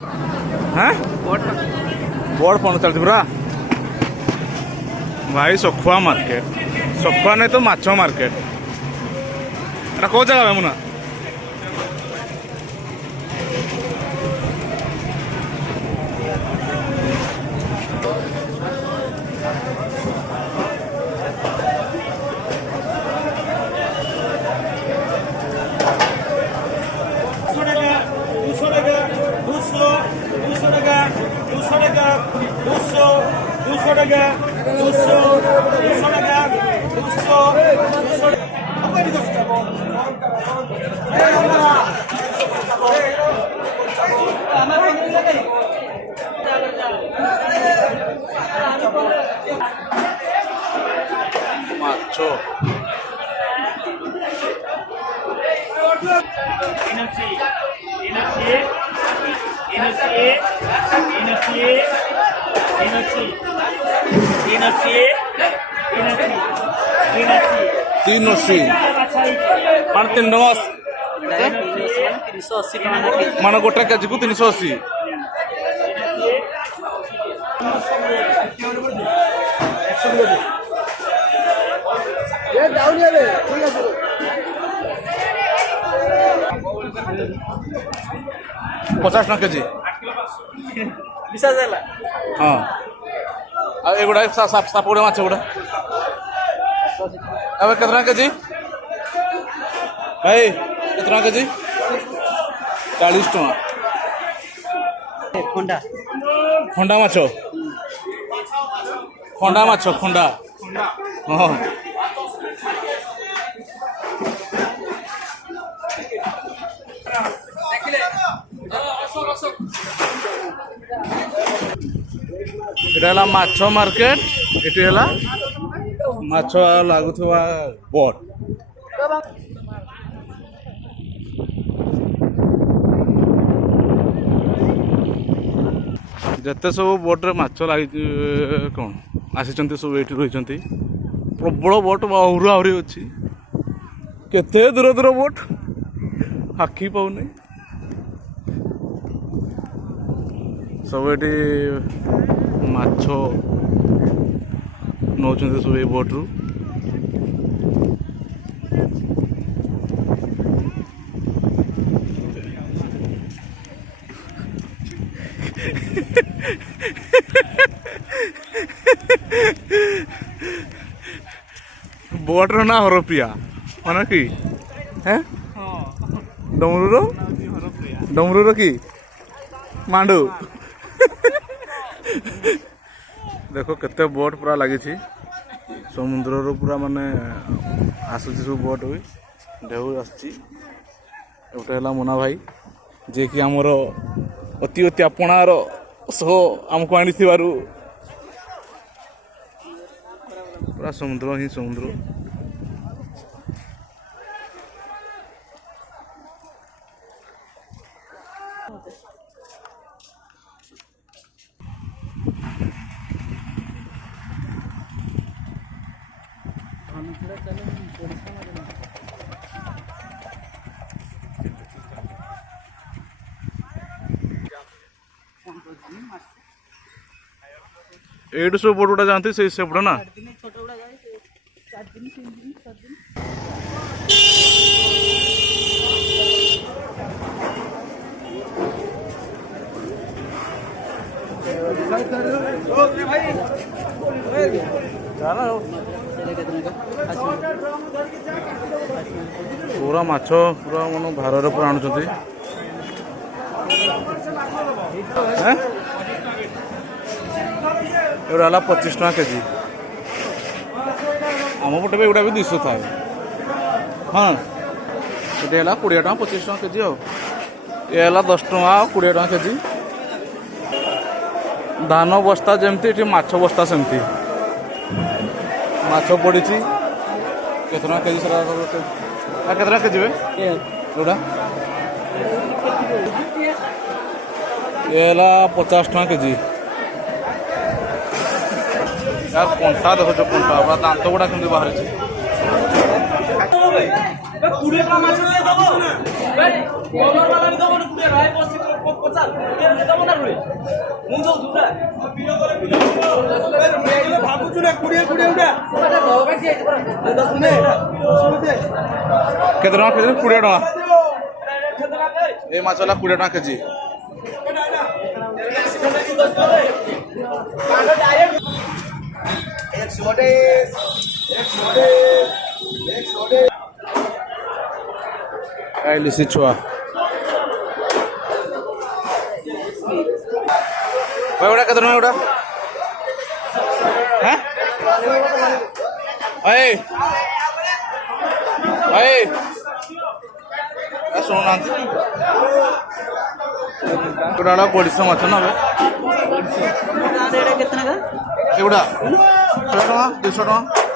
हाँ बड़ पण चलती पूरा भाई सखुआ मार्केट सखुआ नहीं तो माछ मार्केट एटा कौ जगह मुना macho तीन सी मान 3 मान गोटे केजी को 380 50 केजी हाँ एगुड़ा साप गुड़ा माछ गुड़ा अब कितना केजी भाई कितना केजी 40 टका खंडा खंडा माछ खंडा माछ खंडा हाँ এটা মাছ মার্কেট এটি হলা মাছ লাগুথিবা বট যেতে সব ବୋଟରେ ମାଛ ଲାଗି କ'ଣ ଆସିଛନ୍ତି ସବୁ ଏଇଠି ରହିଛନ୍ତି ପ୍ରବଳ ବୋଟ ଆହୁରି ଆହୁରି ଅଛି କେତେ ଦୂର ଦୂର ବୋଟ ଆଖି ପାଉନି ସବୁ ଏଠି ମାଛ ନଉଛନ୍ତି ସବୁ ଏଇ ବୋଟରୁ बोटर ना हरप्रिया माना कि हैं डमरू कि मांडू देखो केते बोट पूरा लगी समुद्र पूरा माने आसुची सब बोट हुई ढेउ आसची गोटे है मुना भाई जे कि आमर अति अति आपणार सह आमको आनी पूरा समुद्र ही समुद्र एडू सब बोट गुड़ा जानती से सेपटा ना पूरा माछ पूरा मन भार पूरा आणुଛନ୍ତି एवढा 25 टका केजी आम पटे एगुड़ा भी 200 था हाँ ये 20 टका 25 टका केजी ये 10 टका 20 टका केजी धान बस्ता जमती माछ बस्ता सेमती माछ पड़ी केतना केजी सर केतना केजी एवढा ये 50 टका केजी यार कंटा देखो कंटा दांत गुड़ा केमती बाहर କେତେ ଟଙ୍କା କେଜି? 20 ଟଙ୍କା। ଏ ମାଛ ହେଲା 20 ଟଙ୍କା କେଜି। লিচি ছুয়া ভাই ওটা কেতে টଙ୍କା ওটা? হ্যাঁ ভাই ভাই ଶୁଣୁନାହାନ୍ତି ଗୋଟା ହେଲା 250 ମାଛ ନା ଭାଇ? ଏଗୁଡ଼ା 100 ଟଙ୍କା 200 ଟଙ୍କା।